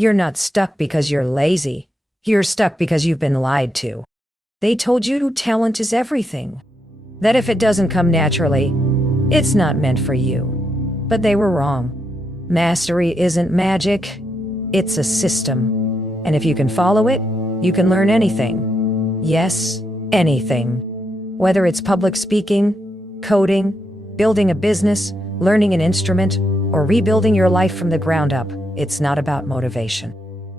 You're not stuck because you're lazy. You're stuck because you've been lied to. They told you talent is everything. That if it doesn't come naturally, it's not meant for you. But they were wrong. Mastery isn't magic, it's a system. And if you can follow it, you can learn anything. Yes, anything. Whether it's public speaking, coding, building a business, learning an instrument, or rebuilding your life from the ground up, it's not about motivation.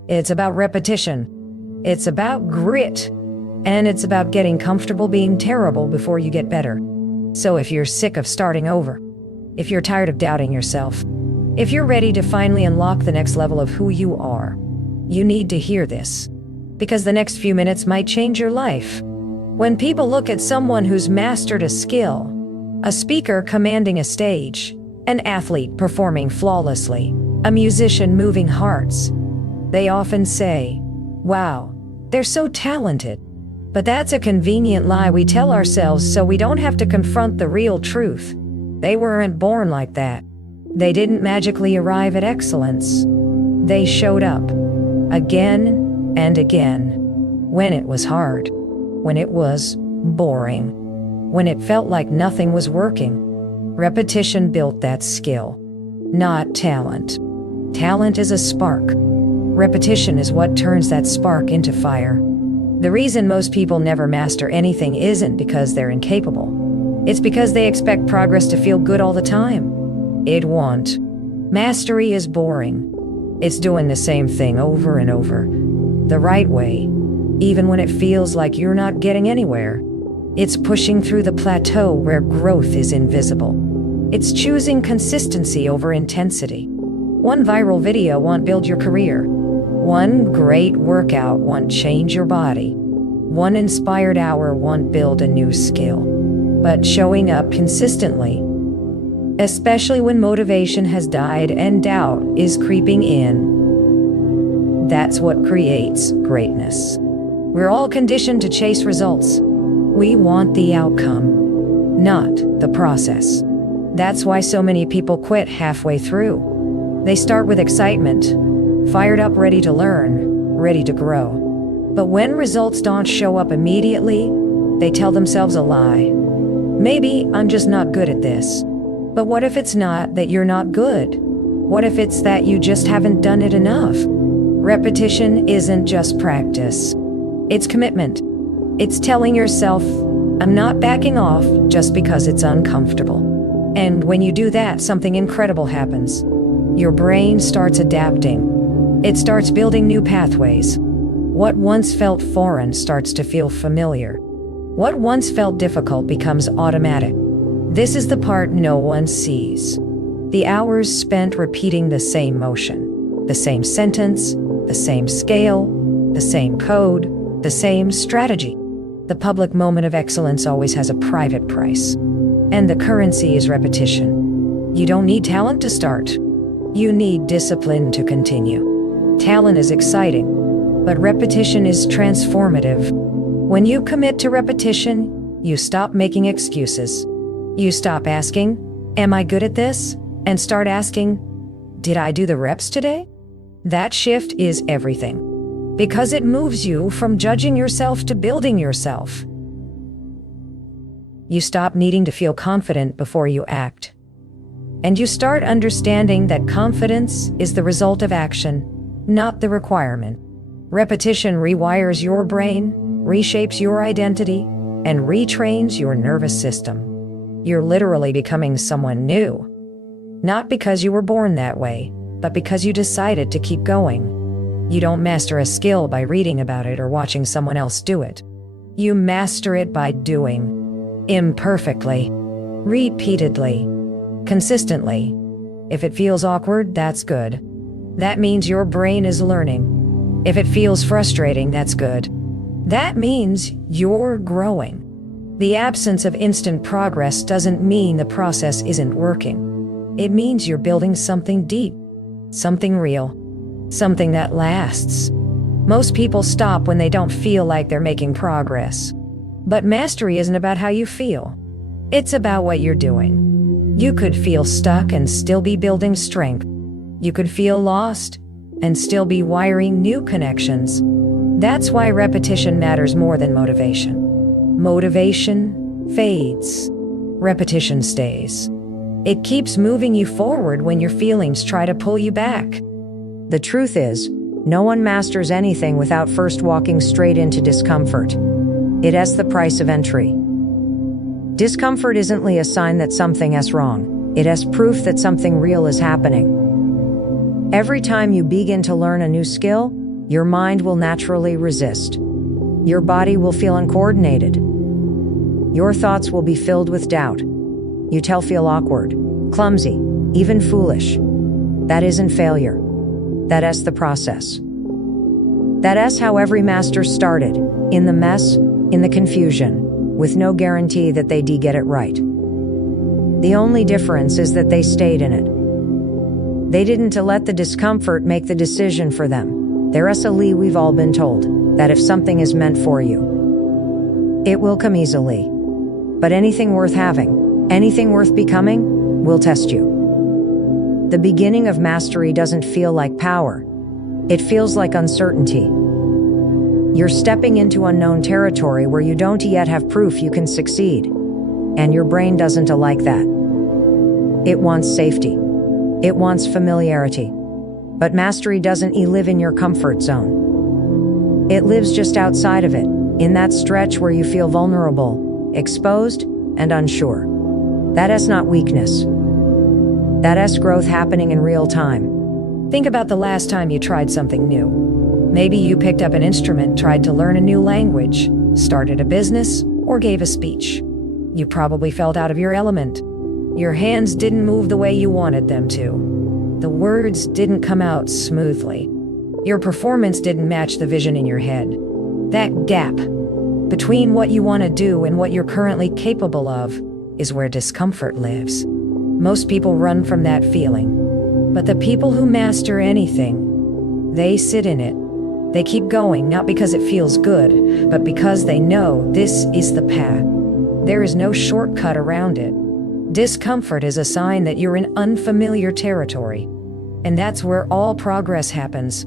It's about repetition. It's about grit. And it's about getting comfortable being terrible before you get better. So if you're sick of starting over, if you're tired of doubting yourself, if you're ready to finally unlock the next level of who you are, you need to hear this. Because the next few minutes might change your life. When people look at someone who's mastered a skill, a speaker commanding a stage, an athlete performing flawlessly, a musician moving hearts, they often say, "Wow, they're so talented." But that's a convenient lie we tell ourselves so we don't have to confront the real truth. They weren't born like that. They didn't magically arrive at excellence. They showed up, again and again, when it was hard, when it was boring, when it felt like nothing was working. Repetition built that skill, not talent. Talent is a spark. Repetition is what turns that spark into fire. The reason most people never master anything isn't because they're incapable. It's because they expect progress to feel good all the time. It won't. Mastery is boring. It's doing the same thing over and over, the right way, even when it feels like you're not getting anywhere. It's pushing through the plateau where growth is invisible. It's choosing consistency over intensity. One viral video won't build your career. One great workout won't change your body. One inspired hour won't build a new skill. But showing up consistently, especially when motivation has died and doubt is creeping in, that's what creates greatness. We're all conditioned to chase results. We want the outcome, not the process. That's why so many people quit halfway through. They start with excitement, fired up, ready to learn, ready to grow. But when results don't show up immediately, they tell themselves a lie. Maybe I'm just not good at this. But what if it's not that you're not good? What if it's that you just haven't done it enough? Repetition isn't just practice. It's commitment. It's telling yourself, I'm not backing off just because it's uncomfortable. And when you do that, something incredible happens. Your brain starts adapting. It starts building new pathways. What once felt foreign starts to feel familiar. What once felt difficult becomes automatic. This is the part no one sees. The hours spent repeating the same motion, the same sentence, the same scale, the same code, the same strategy. The public moment of excellence always has a private price. And the currency is repetition. You don't need talent to start. You need discipline to continue. Talent is exciting, but repetition is transformative. When you commit to repetition, you stop making excuses. You stop asking, am I good at this? And start asking, did I do the reps today? That shift is everything, because it moves you from judging yourself to building yourself. You stop needing to feel confident before you act. And you start understanding that confidence is the result of action, not the requirement. Repetition rewires your brain, reshapes your identity, and retrains your nervous system. You're literally becoming someone new. Not because you were born that way, but because you decided to keep going. You don't master a skill by reading about it or watching someone else do it. You master it by doing. Imperfectly, repeatedly, consistently. If it feels awkward, that's good. That means your brain is learning. If it feels frustrating, that's good. That means you're growing. The absence of instant progress doesn't mean the process isn't working. It means you're building something deep, something real, something that lasts. Most people stop when they don't feel like they're making progress. But mastery isn't about how you feel. It's about what you're doing. You could feel stuck and still be building strength. You could feel lost and still be wiring new connections. That's why repetition matters more than motivation. Motivation fades. Repetition stays. It keeps moving you forward when your feelings try to pull you back. The truth is, no one masters anything without first walking straight into discomfort. It is the price of entry. Discomfort isn't a sign that something is wrong. It is proof that something real is happening. Every time you begin to learn a new skill, your mind will naturally resist. Your body will feel uncoordinated. Your thoughts will be filled with doubt. You'll feel awkward, clumsy, even foolish. That isn't failure. That is the process. That is how every master started, in the mess, in the confusion, with no guarantee that they'd get it right. The only difference is that they stayed in it. They didn't let the discomfort make the decision for them. There is a lie we've all been told, that if something is meant for you, it will come easily. But anything worth having, anything worth becoming, will test you. The beginning of mastery doesn't feel like power. It feels like uncertainty. You're stepping into unknown territory where you don't yet have proof you can succeed. And your brain doesn't like that. It wants safety. It wants familiarity. But mastery doesn't live in your comfort zone. It lives just outside of it, in that stretch where you feel vulnerable, exposed, and unsure. That is not weakness. That is growth happening in real time. Think about the last time you tried something new. Maybe you picked up an instrument, tried to learn a new language, started a business, or gave a speech. You probably felt out of your element. Your hands didn't move the way you wanted them to. The words didn't come out smoothly. Your performance didn't match the vision in your head. That gap between what you want to do and what you're currently capable of is where discomfort lives. Most people run from that feeling. But the people who master anything, they sit in it. They keep going, not because it feels good, but because they know this is the path. There is no shortcut around it. Discomfort is a sign that you're in unfamiliar territory. And that's where all progress happens.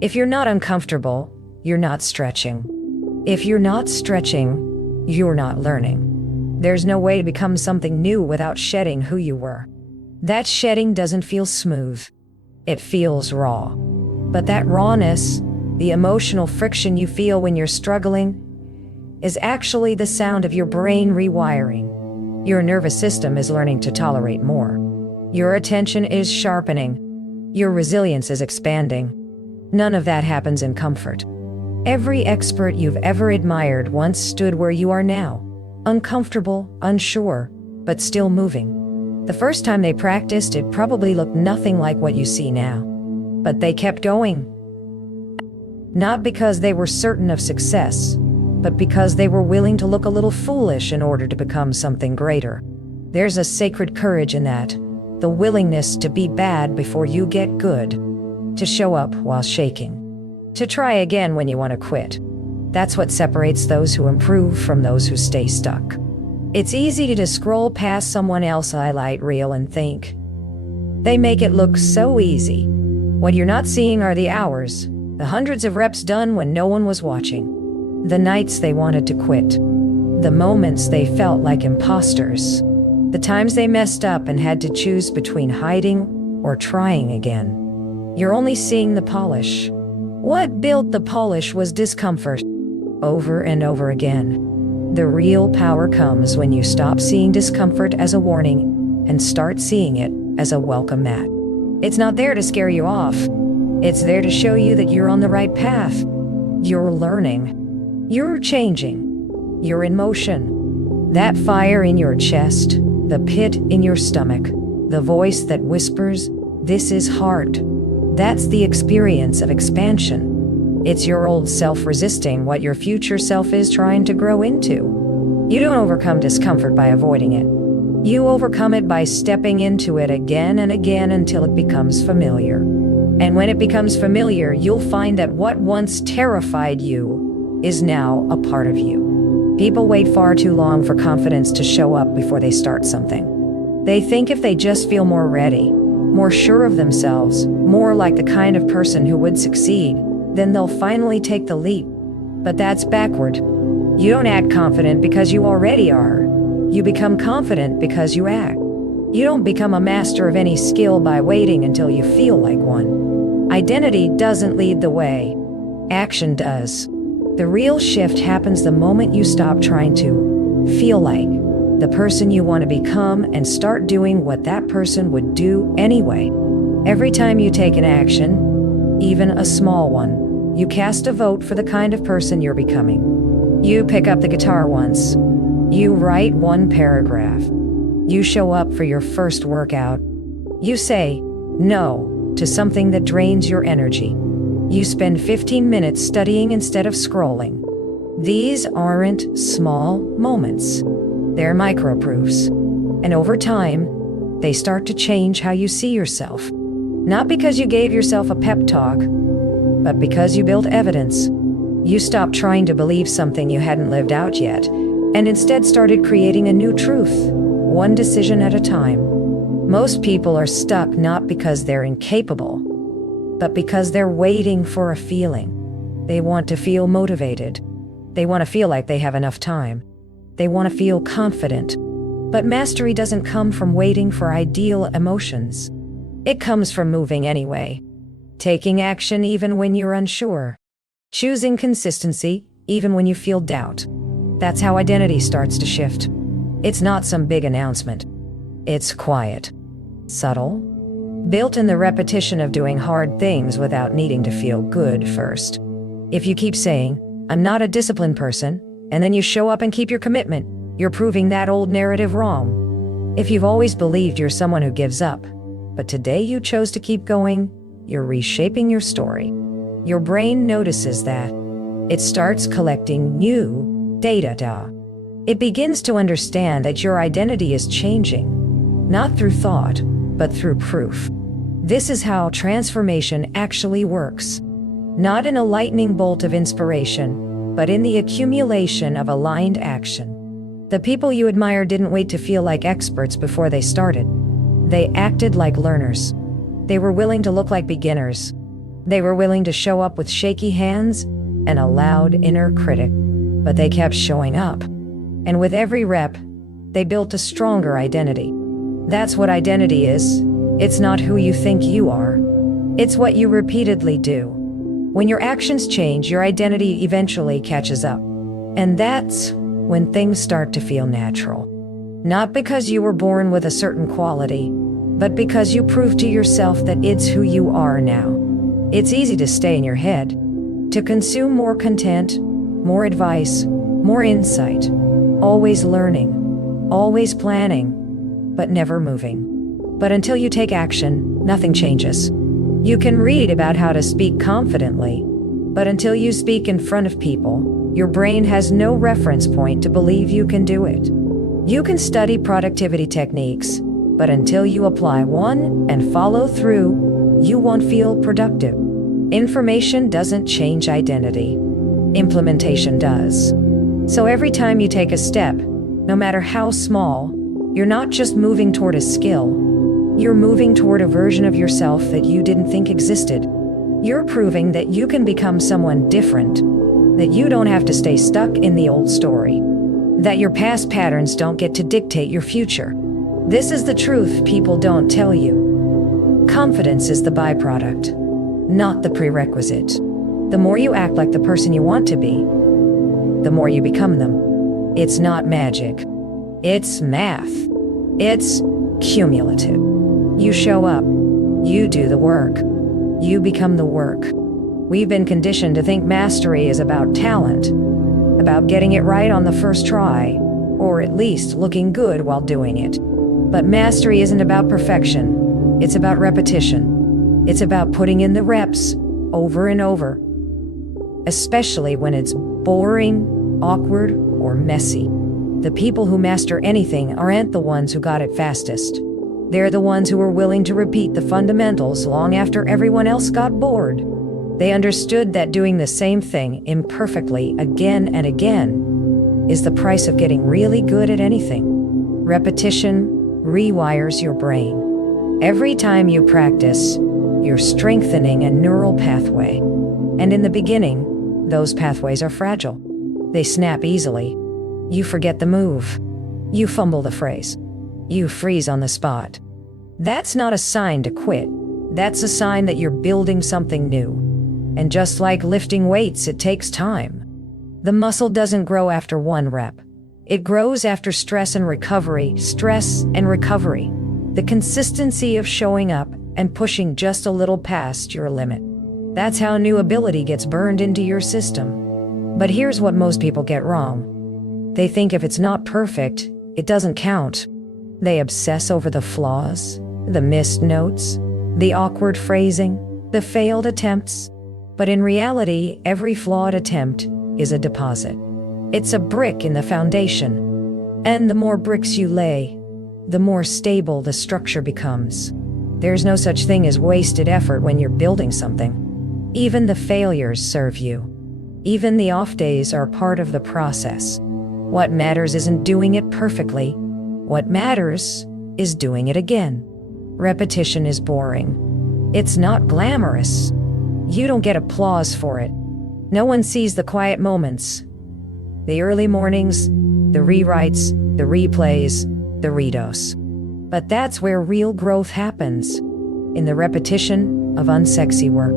If you're not uncomfortable, you're not stretching. If you're not stretching, you're not learning. There's no way to become something new without shedding who you were. That shedding doesn't feel smooth. It feels raw. But that rawness, the emotional friction you feel when you're struggling, is actually the sound of your brain rewiring. Your nervous system is learning to tolerate more. Your attention is sharpening. Your resilience is expanding. None of that happens in comfort. Every expert you've ever admired once stood where you are now. Uncomfortable, unsure, but still moving. The first time they practiced, it probably looked nothing like what you see now. But they kept going. Not because they were certain of success, but because they were willing to look a little foolish in order to become something greater. There's a sacred courage in that, the willingness to be bad before you get good, to show up while shaking, to try again when you want to quit. That's what separates those who improve from those who stay stuck. It's easy to scroll past someone else's highlight reel and think, they make it look so easy. What you're not seeing are the hours, the hundreds of reps done when no one was watching, the nights they wanted to quit, the moments they felt like imposters, the times they messed up and had to choose between hiding or trying again. You're only seeing the polish. What built the polish was discomfort. Over and over again. The real power comes when you stop seeing discomfort as a warning and start seeing it as a welcome mat. It's not there to scare you off. It's there to show you that you're on the right path. You're learning. You're changing. You're in motion. That fire in your chest, the pit in your stomach, the voice that whispers, "This is hard." That's the experience of expansion. It's your old self resisting what your future self is trying to grow into. You don't overcome discomfort by avoiding it. You overcome it by stepping into it again and again until it becomes familiar. And when it becomes familiar, you'll find that what once terrified you is now a part of you. People wait far too long for confidence to show up before they start something. They think if they just feel more ready, more sure of themselves, more like the kind of person who would succeed, then they'll finally take the leap. But that's backward. You don't act confident because you already are. You become confident because you act. You don't become a master of any skill by waiting until you feel like one. Identity doesn't lead the way. Action does. The real shift happens the moment you stop trying to feel like the person you want to become and start doing what that person would do anyway. Every time you take an action, even a small one, you cast a vote for the kind of person you're becoming. You pick up the guitar once. You write one paragraph. You show up for your first workout. You say no to something that drains your energy. You spend 15 minutes studying instead of scrolling. These aren't small moments. They're micro-proofs. And over time, they start to change how you see yourself. Not because you gave yourself a pep talk, but because you built evidence. You stopped trying to believe something you hadn't lived out yet, and instead started creating a new truth, one decision at a time. Most people are stuck not because they're incapable, but because they're waiting for a feeling. They want to feel motivated. They want to feel like they have enough time. They want to feel confident. But mastery doesn't come from waiting for ideal emotions. It comes from moving anyway. Taking action even when you're unsure. Choosing consistency even when you feel doubt. That's how identity starts to shift. It's not some big announcement. It's quiet, subtle, built in the repetition of doing hard things without needing to feel good first. If you keep saying, "I'm not a disciplined person," and then you show up and keep your commitment, you're proving that old narrative wrong. If you've always believed you're someone who gives up, but today you chose to keep going, you're reshaping your story. Your brain notices that. It starts collecting new data. It begins to understand that your identity is changing, not through thought, but through proof. This is how transformation actually works. Not in a lightning bolt of inspiration, but in the accumulation of aligned action. The people you admire didn't wait to feel like experts before they started. They acted like learners. They were willing to look like beginners. They were willing to show up with shaky hands and a loud inner critic. But they kept showing up. And with every rep, they built a stronger identity. That's what identity is. It's not who you think you are. It's what you repeatedly do. When your actions change, your identity eventually catches up. And that's when things start to feel natural. Not because you were born with a certain quality, but because you proved to yourself that it's who you are now. It's easy to stay in your head, to consume more content, more advice, more insight, always learning, always planning, but never moving. But until you take action, nothing changes. You can read about how to speak confidently, but until you speak in front of people, your brain has no reference point to believe you can do it. You can study productivity techniques, but until you apply one and follow through, you won't feel productive. Information doesn't change identity. Implementation does. So every time you take a step, no matter how small, you're not just moving toward a skill. You're moving toward a version of yourself that you didn't think existed. You're proving that you can become someone different, that you don't have to stay stuck in the old story, that your past patterns don't get to dictate your future. This is the truth people don't tell you. Confidence is the byproduct, not the prerequisite. The more you act like the person you want to be, the more you become them. It's not magic. It's math. It's cumulative. You show up. You do the work. You become the work. We've been conditioned to think mastery is about talent, about getting it right on the first try, or at least looking good while doing it. But mastery isn't about perfection. It's about repetition. It's about putting in the reps over and over, especially when it's boring, awkward, or messy. The people who master anything aren't the ones who got it fastest. They're the ones who were willing to repeat the fundamentals long after everyone else got bored. They understood that doing the same thing imperfectly again and again is the price of getting really good at anything. Repetition rewires your brain. Every time you practice, You're strengthening a neural pathway. And in the beginning, those pathways are fragile. They snap easily. You forget the move. You fumble the phrase. You freeze on the spot. That's not a sign to quit. That's a sign that you're building something new. And just like lifting weights, it takes time. The muscle doesn't grow after one rep. It grows after stress and recovery, The consistency of showing up and pushing just a little past your limit. That's how new ability gets burned into your system. But here's what most people get wrong. They think if it's not perfect, it doesn't count. They obsess over the flaws, the missed notes, the awkward phrasing, the failed attempts. But in reality, every flawed attempt is a deposit. It's a brick in the foundation. And the more bricks you lay, the more stable the structure becomes. There's no such thing as wasted effort when you're building something. Even the failures serve you. Even the off days are part of the process. What matters isn't doing it perfectly. What matters is doing it again. Repetition is boring. It's not glamorous. You don't get applause for it. No one sees the quiet moments. The early mornings, the rewrites, the replays, the redos. But that's where real growth happens. In the repetition of unsexy work.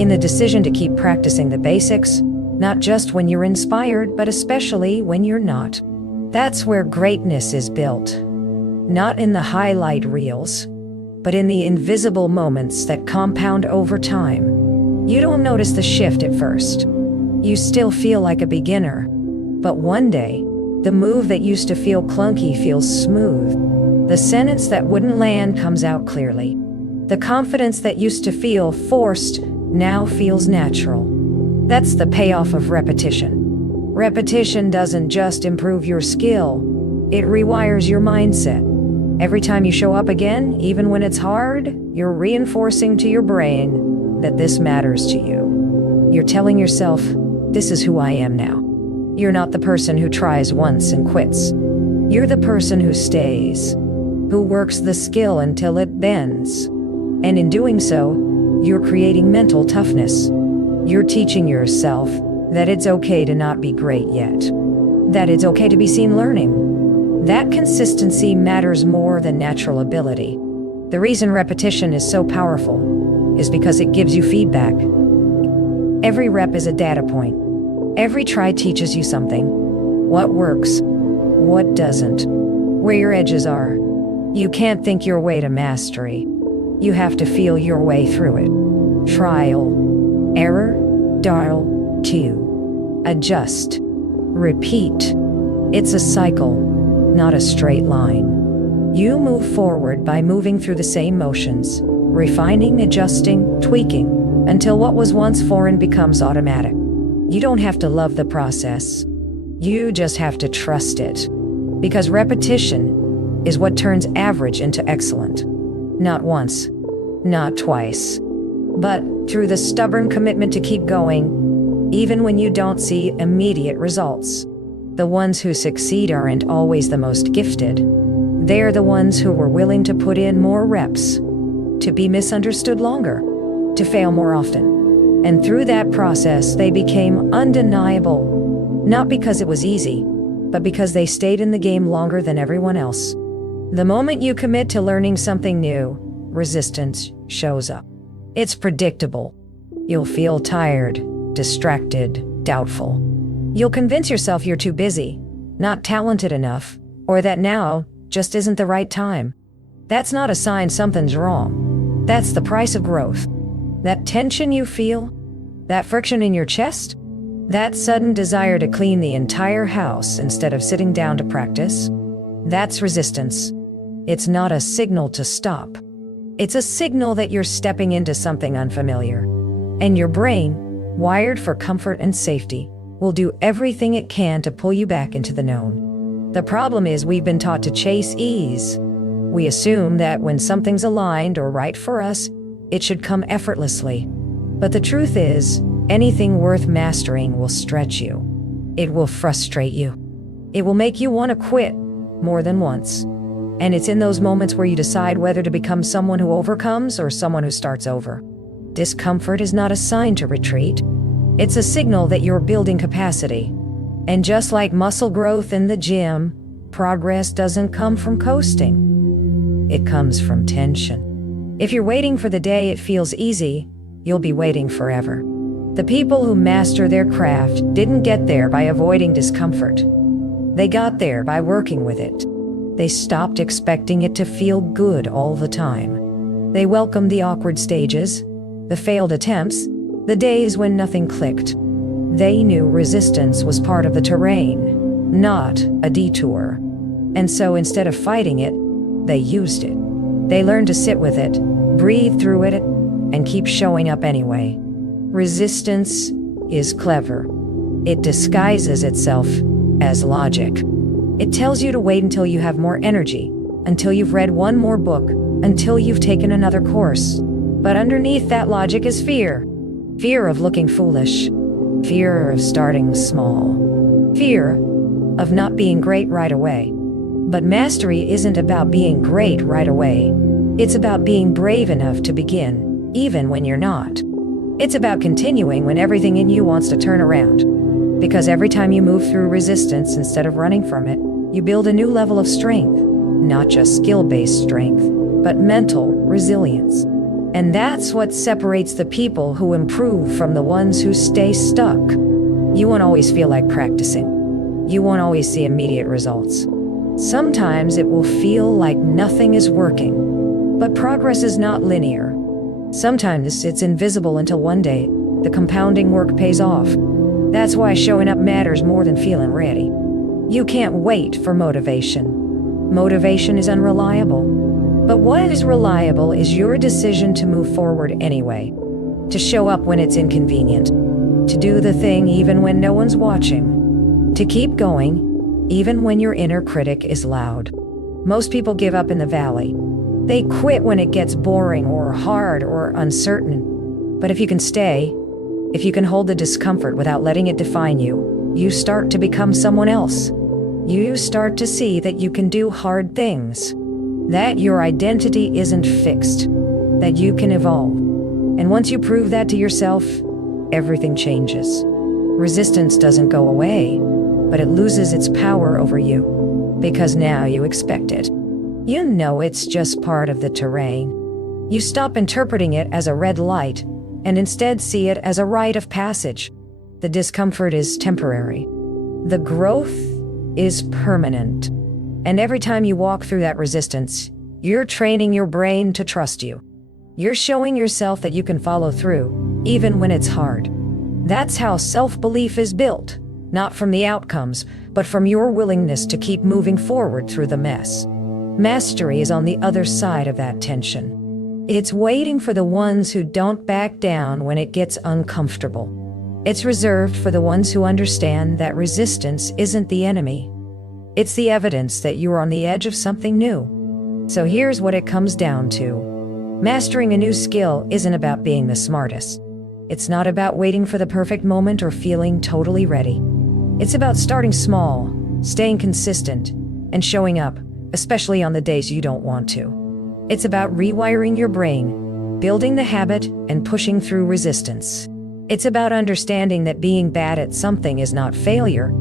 In the decision to keep practicing the basics, not just when you're inspired, but especially when you're not. That's where greatness is built. Not in the highlight reels, but in the invisible moments that compound over time. You don't notice the shift at first. You still feel like a beginner. But one day, the move that used to feel clunky feels smooth. The sentence that wouldn't land comes out clearly. The confidence that used to feel forced now feels natural. That's the payoff of repetition. Repetition doesn't just improve your skill, it rewires your mindset. Every time you show up again, even when it's hard, you're reinforcing to your brain that this matters to you. You're telling yourself, this is who I am now. You're not the person who tries once and quits. You're the person who stays, who works the skill until it bends. And in doing so, you're creating mental toughness. You're teaching yourself that it's okay to not be great yet, that it's okay to be seen learning. That consistency matters more than natural ability. The reason repetition is so powerful is because it gives you feedback. Every rep is a data point. Every try teaches you something. What works, what doesn't, where your edges are. You can't think your way to mastery. You have to feel your way through it. Trial, error, dial, to, adjust, repeat. It's a cycle, not a straight line. You move forward by moving through the same motions, refining, adjusting, tweaking, until what was once foreign becomes automatic. You don't have to love the process. You just have to trust it. Because repetition is what turns average into excellent. Not once, not twice, but through the stubborn commitment to keep going, even when you don't see immediate results. The ones who succeed aren't always the most gifted. They're the ones who were willing to put in more reps, to be misunderstood longer, to fail more often. And through that process, they became undeniable, not because it was easy, but because they stayed in the game longer than everyone else. The moment you commit to learning something new, resistance shows up. It's predictable. You'll feel tired, distracted, doubtful. You'll convince yourself you're too busy, not talented enough, or that now just isn't the right time. That's not a sign something's wrong. That's the price of growth. That tension you feel, that friction in your chest, that sudden desire to clean the entire house instead of sitting down to practice, that's resistance. It's not a signal to stop. It's a signal that you're stepping into something unfamiliar. And your brain, wired for comfort and safety, will do everything it can to pull you back into the known. The problem is we've been taught to chase ease. We assume that when something's aligned or right for us, it should come effortlessly. But the truth is, anything worth mastering will stretch you. It will frustrate you. It will make you want to quit more than once. And it's in those moments where you decide whether to become someone who overcomes or someone who starts over. Discomfort is not a sign to retreat. It's a signal that you're building capacity. And just like muscle growth in the gym, progress doesn't come from coasting. It comes from tension. If you're waiting for the day it feels easy, you'll be waiting forever. The people who master their craft didn't get there by avoiding discomfort. They got there by working with it. They stopped expecting it to feel good all the time. They welcomed the awkward stages, the failed attempts, the days when nothing clicked. They knew resistance was part of the terrain, not a detour. And so instead of fighting it, they used it. They learned to sit with it, breathe through it, and keep showing up anyway. Resistance is clever. It disguises itself as logic. It tells you to wait until you have more energy, until you've read one more book, until you've taken another course. But underneath that logic is fear. Fear of looking foolish. Fear of starting small. Fear of not being great right away. But mastery isn't about being great right away. It's about being brave enough to begin, even when you're not. It's about continuing when everything in you wants to turn around. Because every time you move through resistance instead of running from it, you build a new level of strength. Not just skill-based strength, but mental resilience. And that's what separates the people who improve from the ones who stay stuck. You won't always feel like practicing. You won't always see immediate results. Sometimes it will feel like nothing is working. But progress is not linear. Sometimes it's invisible until one day the compounding work pays off. That's why showing up matters more than feeling ready. You can't wait for motivation. Motivation is unreliable. But what is reliable is your decision to move forward anyway. To show up when it's inconvenient. To do the thing even when no one's watching. To keep going even when your inner critic is loud. Most people give up in the valley. They quit when it gets boring or hard or uncertain. But if you can stay, if you can hold the discomfort without letting it define you, you start to become someone else. You start to see that you can do hard things. That your identity isn't fixed. That you can evolve. And once you prove that to yourself, everything changes. Resistance doesn't go away, but it loses its power over you. Because now you expect it. You know it's just part of the terrain. You stop interpreting it as a red light and instead see it as a rite of passage. The discomfort is temporary. The growth is permanent. And every time you walk through that resistance, you're training your brain to trust you. You're showing yourself that you can follow through, even when it's hard. That's how self-belief is built, not from the outcomes, but from your willingness to keep moving forward through the mess. Mastery is on the other side of that tension. It's waiting for the ones who don't back down when it gets uncomfortable. It's reserved for the ones who understand that resistance isn't the enemy. It's the evidence that you are on the edge of something new. So here's what it comes down to. Mastering a new skill isn't about being the smartest. It's not about waiting for the perfect moment or feeling totally ready. It's about starting small, staying consistent, and showing up, especially on the days you don't want to. It's about rewiring your brain, building the habit, and pushing through resistance. It's about understanding that being bad at something is not failure.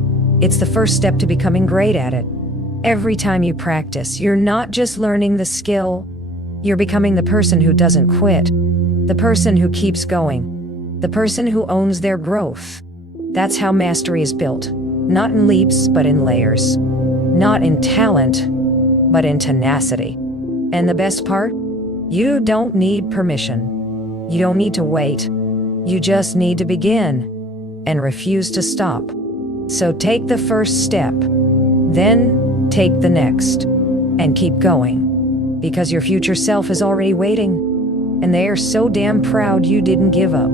It's the first step to becoming great at it. Every time you practice, you're not just learning the skill, you're becoming the person who doesn't quit, the person who keeps going, the person who owns their growth. That's how mastery is built, not in leaps, but in layers. Not in talent, but in tenacity. And the best part? You don't need permission. You don't need to wait. You just need to begin and refuse to stop. So take the first step, then take the next, and keep going. Because your future self is already waiting, and they are so damn proud you didn't give up.